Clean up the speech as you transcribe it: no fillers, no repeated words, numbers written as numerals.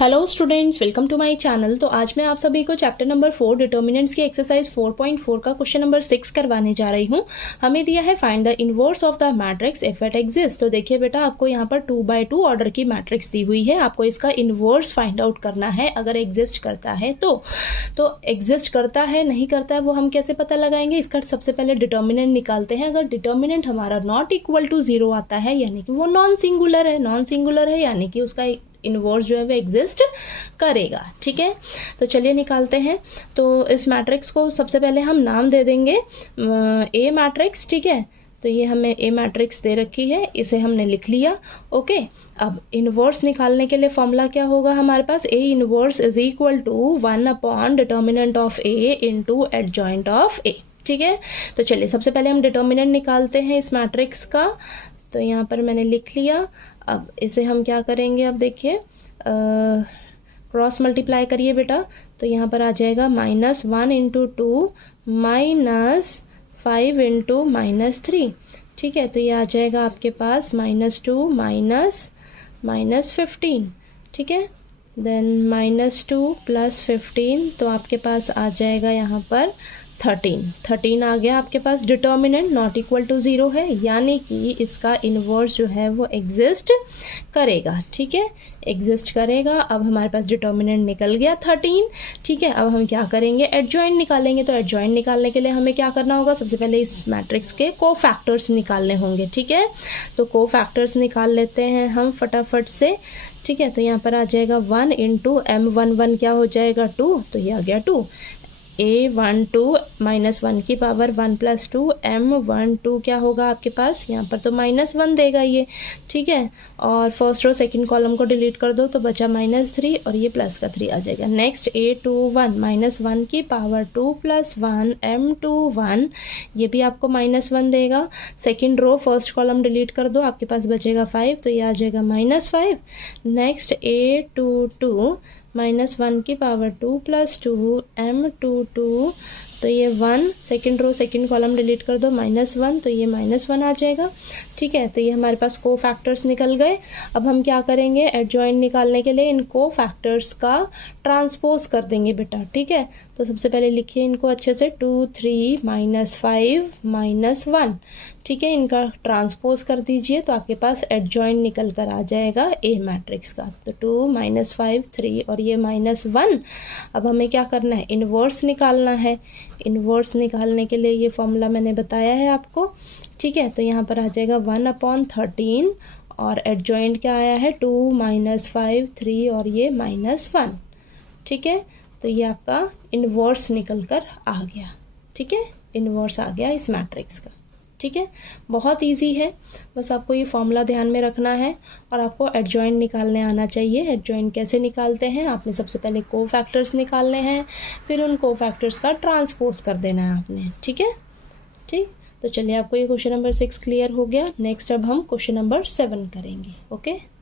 Hello students, welcome to my channel. तो आज मैं आप सभी को चैप्टर नंबर 4 डिटर्मिनेंट्स की एक्सरसाइज 4.4 का क्वेश्चन नंबर 6 करवाने जा रही हूँ। हमें दिया है find the inverse of the matrix if it exist. तो देखिए बेटा, आपको यहाँ पर 2x2 ऑर्डर की मैट्रिक्स दी हुई है, आपको इसका इनवर्स फाइंड आउट करना है अगर एग्जिस्ट करता है तो एग्जिस्ट करता है नहीं करता है वो हम कैसे पता लगाएंगे। इसका सबसे पहले डिटर्मिनेंट निकालते हैं। अगर डिटर्मिनेंट हमारा नॉट इक्वल टू 0 आता है यानी कि वो नॉन सिंगुलर है यानी कि उसका इनवर्स जो है वो एग्जिस्ट करेगा। ठीक है, तो चलिए निकालते हैं। तो इस मैट्रिक्स को सबसे पहले हम नाम दे देंगे ए मैट्रिक्स। ठीक है, तो ये हमें ए मैट्रिक्स दे रखी है, इसे हमने लिख लिया। ओके, अब इनवर्स निकालने के लिए फॉर्मूला क्या होगा हमारे पास, A inverse is equal to 1 upon determinant of A into adjoint of A. ठीक है, तो चलिए सबसे पहले हम डिटर्मिनेंट निकालते हैं इस मैट्रिक्स का। तो यहाँ पर मैंने लिख लिया। अब इसे हम क्या करेंगे, अब देखिए क्रॉस मल्टीप्लाई करिए बेटा। तो यहाँ पर आ जाएगा -1 इंटू 2 -5 इंटू -3। ठीक है, तो ये आ जाएगा आपके पास -2 -15। ठीक है, देन -2 + 15, तो आपके पास आ जाएगा यहाँ पर 13 आ गया आपके पास। डिटर्मिनेंट नॉट इक्वल टू 0 है यानी कि इसका इनवर्स जो है वो एग्जिस्ट करेगा। ठीक है, एग्जिस्ट करेगा। अब हमारे पास डिटर्मिनेंट निकल गया 13। ठीक है, अब हम क्या करेंगे, एडजॉइंट निकालेंगे। तो एडजॉइंट निकालने के लिए हमें क्या करना होगा, सबसे पहले इस मैट्रिक्स के कोफैक्टर्स निकालने होंगे। ठीक है, तो कोफैक्टर्स निकाल लेते हैं हम फटाफट से। ठीक है, तो यहाँ पर आ जाएगा 1 इंटू m11 क्या हो जाएगा 2, तो ये आ गया 2। A12 -1 की पावर 1 + 2 M12 क्या होगा आपके पास, यहाँ पर तो -1 देगा ये। ठीक है, और फर्स्ट रो सेकंड कॉलम को डिलीट कर दो तो बचा -3 और ये प्लस का 3 आ जाएगा। नेक्स्ट A21 -1 की पावर 2 + 1 M21, ये भी आपको -1 देगा। Second row first column delete कर दो, आपके पास बचेगा 5, तो ये आ जाएगा -5। नेक्स्ट A22 -1 की पावर 2 + 2 M22, तो ये 1, second row second column delete कर दो -1, तो ये -1 आ जाएगा। ठीक है, तो ये हमारे पास को फैक्टर्स निकल गए। अब हम क्या करेंगे, एडजॉइंट निकालने के लिए इन को फैक्टर्स का ट्रांसपोज कर देंगे बेटा। ठीक है, तो सबसे पहले लिखिए इनको अच्छे से, 2 3 -5 -1। ठीक है, इनका ट्रांसपोज कर दीजिए तो आपके पास एडजॉइंट निकल कर आ जाएगा ए मैट्रिक्स का। तो 2 -5 3 और ये -1। अब हमें क्या करना है, इनवर्स निकालना है। इनवर्स निकालने के लिए ये फॉर्मूला मैंने बताया है आपको। ठीक है, तो यहाँ पर आ जाएगा 1/13 और एडजॉइंट क्या आया है 2 -5 3 और ये -1। ठीक है, तो ये आपका इनवर्स निकल कर आ गया। ठीक है, इनवर्स आ गया इस मैट्रिक्स का। ठीक है, बहुत इजी है, बस आपको ये फॉर्मूला ध्यान में रखना है और आपको एडजॉइंट निकालने आना चाहिए। एडजॉइंट कैसे निकालते हैं, आपने सबसे पहले को फैक्टर्स निकालने हैं, फिर उन को फैक्टर्स का ट्रांसपोज कर देना है आपने। ठीक है, ठीक, तो चलिए आपको ये क्वेश्चन नंबर 6 क्लियर हो गया। नेक्स्ट अब हम क्वेश्चन नंबर 7 करेंगे। ओके।